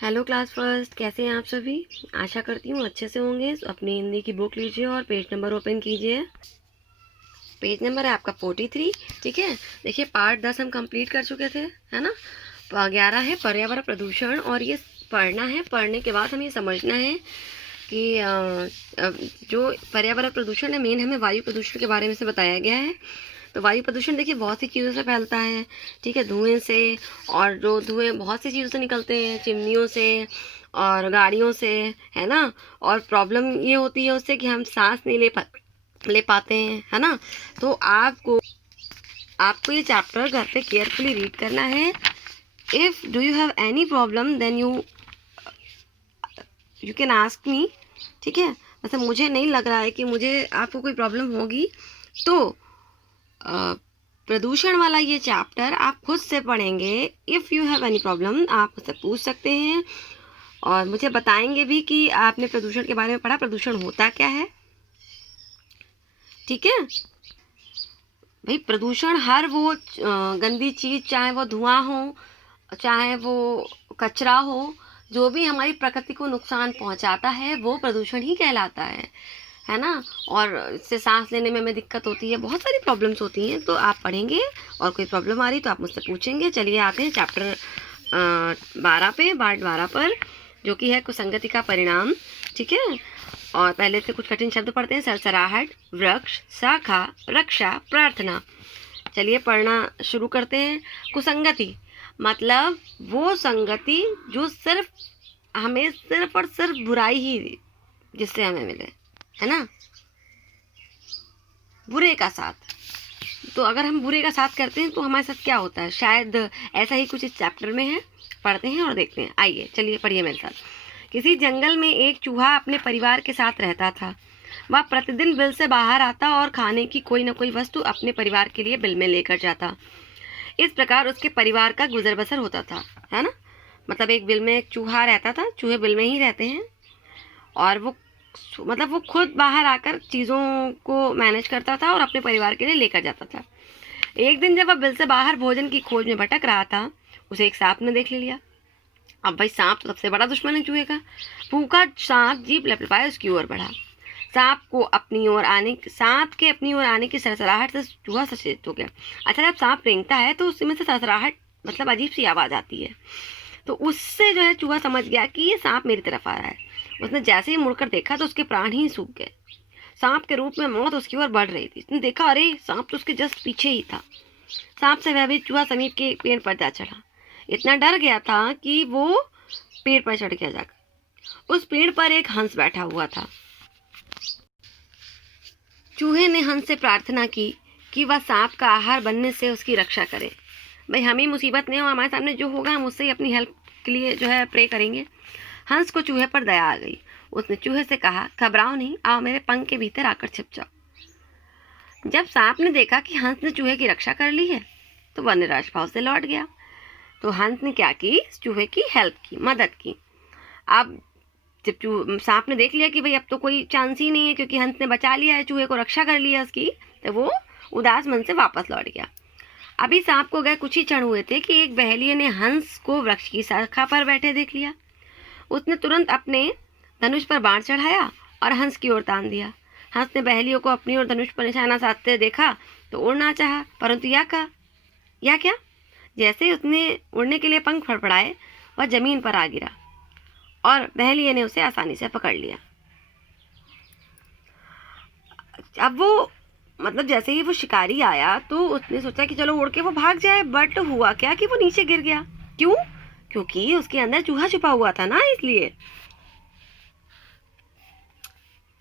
Hello class first, कैसे हैं आप सभी। आशा करती हूँ अच्छे से होंगे। अपनी हिंदी की बुक लीजिए और पेज नंबर ओपन कीजिए। पेज नंबर है आपका 43। ठीक है, देखिए पार्ट 10 हम कंप्लीट कर चुके थे, है ना। 11 है पर्यावरण प्रदूषण, और ये पढ़ना है। पढ़ने के बाद हमें ये समझना है कि जो पर्यावरण प्रदूषण है, मेन हमें वायु प्रदूषण के बारे में से बताया गया है। तो वायु प्रदूषण देखिए बहुत सी चीज़ों से फैलता है। ठीक है, धुएं से, और जो धुएं बहुत सी चीज़ों से निकलते हैं, चिमनियों से और गाड़ियों से, है ना। और प्रॉब्लम ये होती है उससे कि हम सांस नहीं ले पाते हैं, है ना। तो आपको ये चैप्टर घर पे केयरफुली रीड करना है। If do you have any problem then you can ask me. ठीक है, वैसे मुझे नहीं लग रहा है कि मुझे आपको कोई प्रॉब्लम होगी। तो प्रदूषण वाला ये चैप्टर आप खुद से पढ़ेंगे। If you have any problem आप मुझसे पूछ सकते हैं, और मुझे बताएंगे भी कि आपने प्रदूषण के बारे में पढ़ा, प्रदूषण होता क्या है। ठीक है भाई, प्रदूषण हर वो गंदी चीज़, चाहे वो धुआं हो, चाहे वो कचरा हो, जो भी हमारी प्रकृति को नुकसान पहुंचाता है वो प्रदूषण ही कहलाता है ना। और इससे सांस लेने में हमें दिक्कत होती है, बहुत सारी प्रॉब्लम्स होती हैं। तो आप पढ़ेंगे और कोई प्रॉब्लम आ रही तो आप मुझसे पूछेंगे। चलिए आते हैं चैप्टर 12 पे, पार्ट 12 पर, जो कि है कुसंगति का परिणाम। ठीक है, और पहले से कुछ कठिन शब्द पढ़ते हैं। सरसराहट, वृक्ष, शाखा, रक्षा, प्रार्थना। चलिए पढ़ना शुरू करते हैं। कुसंगति मतलब वो संगति जो सिर्फ हमें सिर्फ और सिर्फ बुराई ही जिससे हमें मिले, है ना। बुरे का साथ, तो अगर हम बुरे का साथ करते हैं तो हमारे साथ क्या होता है, शायद ऐसा ही कुछ इस चैप्टर में है। पढ़ते हैं और देखते हैं। आइए चलिए पढ़िए मेरे साथ। किसी जंगल में एक चूहा अपने परिवार के साथ रहता था। वह प्रतिदिन बिल से बाहर आता और खाने की कोई न कोई वस्तु अपने परिवार के लिए बिल में लेकर जाता। इस प्रकार उसके परिवार का गुजर बसर होता था, है ना। मतलब एक बिल में एक चूहा रहता था, चूहे बिल में ही रहते हैं, और वो खुद बाहर आकर चीज़ों को मैनेज करता था और अपने परिवार के लिए लेकर जाता था। एक दिन जब वह बिल से बाहर भोजन की खोज में भटक रहा था, उसे एक सांप ने देख लिया। अब भाई सांप तो सबसे बड़ा दुश्मन है चूहे का। भूखा सांप जीभ लपलपाए उसकी ओर बढ़ा। सांप के अपनी ओर आने की सरसराहट से चूहा सचेत हो गया। अच्छा, जब सांप रेंगता है तो उसमें से सरसराहट मतलब अजीब सी आवाज़ आती है। तो उससे जो है चूहा समझ गया कि ये सांप मेरी तरफ आ रहा है। उसने जैसे ही मुड़कर देखा तो उसके प्राण ही सूख गए। सांप के रूप में मौत उसकी ओर बढ़ रही थी। उसने देखा, अरे सांप तो उसके जस्ट पीछे ही था। सांप से भयभीत चूहा समीप के पेड़ पर जा चढ़ा। इतना डर गया था कि वो पेड़ पर चढ़ गया जाकर। उस पेड़ पर एक हंस बैठा हुआ था। चूहे ने हंस से प्रार्थना की कि वह सांप का आहार बनने से उसकी रक्षा करे। भाई हमें मुसीबत नहीं हो, हमारे सामने जो होगा हम उससे ही अपनी हेल्प के लिए जो है प्रे करेंगे। हंस को चूहे पर दया आ गई। उसने चूहे से कहा, घबराओ नहीं, आओ मेरे पंख के भीतर आकर छिप जाओ। जब सांप ने देखा कि हंस ने चूहे की रक्षा कर ली है तो वह निराश भाव से लौट गया। तो हंस ने क्या की, चूहे की हेल्प की, मदद की। अब जब सांप ने देख लिया कि भाई अब तो कोई चांस ही नहीं है, क्योंकि हंस ने बचा लिया है, चूहे को रक्षा कर लिया उसकी, तो वो उदास मन से वापस लौट गया। अभी सांप को गए कुछ ही क्षण हुए थे कि एक बहेलिये ने हंस को वृक्ष की शाखा पर बैठे देख लिया। उसने तुरंत अपने धनुष पर बाण चढ़ाया और हंस की ओर तान दिया। हंस ने बहेलियों को अपनी ओर धनुष पर निशाना साधते देखा तो उड़ना चाहा, परंतु या क्या, जैसे ही उसने उड़ने के लिए पंख फड़फड़ाए वह जमीन पर आ गिरा और बहेलिये ने उसे आसानी से पकड़ लिया। अब वो मतलब जैसे ही वो शिकारी आया तो उसने सोचा कि चलो उड़ के वो भाग जाए, बट हुआ क्या कि वो नीचे गिर गया। क्यों? क्योंकि उसके अंदर चूहा छुपा हुआ था ना, इसलिए।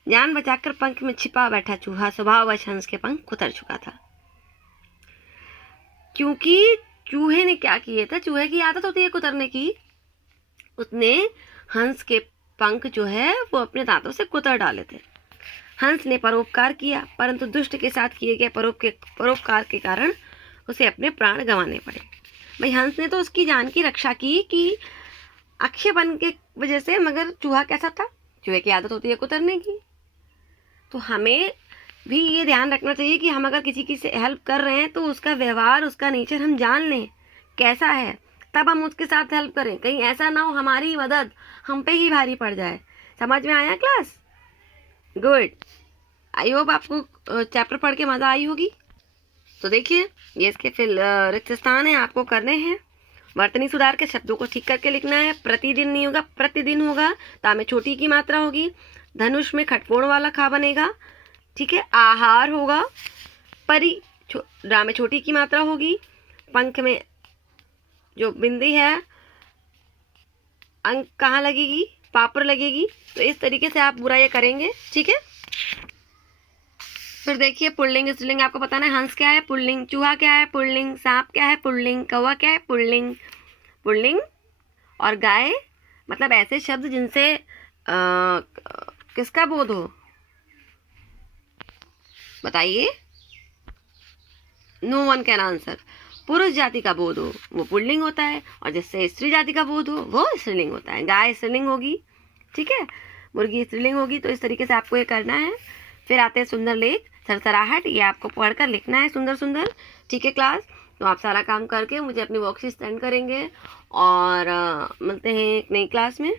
जान बचाकर पंख में छिपा बैठा चूहा स्वभाववश हंस के पंख कुतर चुका था। क्योंकि चूहे ने क्या किया था, चूहे की आदत होती है कुतरने की। उसने हंस के पंख जो है वो अपने दांतों से कुतर डाले थे। हंस ने परोपकार किया, परंतु दुष्ट के साथ किए गए परोपकार के कारण उसे अपने प्राण गंवाने पड़े। भाई हंस ने तो उसकी जान की रक्षा की कि अक्षयपन के वजह से, मगर चूहा कैसा था, चूहे की आदत होती है कुतरने की। तो हमें भी ये ध्यान रखना चाहिए कि हम अगर किसी की से हेल्प कर रहे हैं तो उसका व्यवहार, उसका नेचर हम जान लें कैसा है। तब हम उसके साथ हेल्प करें, कहीं ऐसा ना हो हमारी मदद हम पे ही भारी पड़ जाए। समझ में आया क्लास? गुड। आई होप आपको चैप्टर पढ़ के मज़ा आई होगी। तो देखिए, ये इसके फिर रिक्त स्थान है, आपको करने हैं। वर्तनी सुधार के शब्दों को ठीक करके लिखना है। प्रतिदिन नहीं होगा, प्रतिदिन होगा। ता में छोटी की मात्रा होगी। धनुष में खटकोण वाला खा बनेगा, ठीक है। आहार होगा। परी रा में छोटी की मात्रा होगी। पंख में जो बिंदी है, अंक कहाँ लगेगी? पापर लगेगी। तो इस तरीके से आप पूरा ये करेंगे, ठीक है। फिर देखिए, पुल्लिंग स्त्रीलिंग आपको बताना है। हंस क्या है? पुल्लिंग। चूहा क्या है? पुल्लिंग। सांप क्या है? पुल्लिंग। कौवा क्या है? पुल्लिंग। पुल्लिंग। और गाय मतलब ऐसे शब्द जिनसे किसका बोध हो, बताइए। No one can answer. पुरुष जाति का बोध हो वो पुल्लिंग होता है, और जिससे स्त्री जाति का बोध हो वो स्त्रीलिंग होता है। गाय स्त्रीलिंग होगी, ठीक है। मुर्गी स्त्रीलिंग होगी। तो इस तरीके से आपको ये करना है। फिर आते हैं सुंदर लेख, सरसराहट। ये आपको पढ़कर लिखना है सुंदर सुंदर, ठीक है क्लास। तो आप सारा काम करके मुझे अपनी वर्कशीट सेंड करेंगे, और मिलते हैं एक नई क्लास में,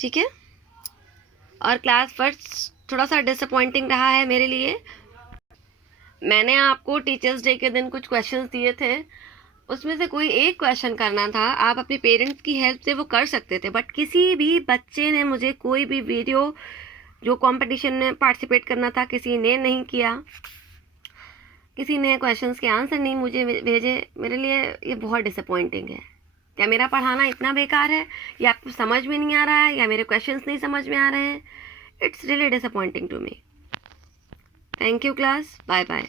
ठीक है। और क्लास फर्स्ट थोड़ा सा डिसअपॉइंटिंग रहा है मेरे लिए। मैंने आपको टीचर्स डे के दिन कुछ क्वेश्चंस दिए थे, उसमें से कोई एक क्वेश्चन करना था। आप अपने पेरेंट्स की हेल्प से वो कर सकते थे, बट किसी भी बच्चे ने मुझे कोई भी वीडियो, जो कंपटीशन में पार्टिसिपेट करना था, किसी ने नहीं किया। किसी ने क्वेश्चंस के आंसर नहीं मुझे भेजे। मेरे लिए ये बहुत डिसअपॉइंटिंग है। क्या मेरा पढ़ाना इतना बेकार है, या आपको समझ में नहीं आ रहा है, या मेरे क्वेश्चंस नहीं समझ में आ रहे हैं? It's really disappointing to me. Thank you class, bye bye.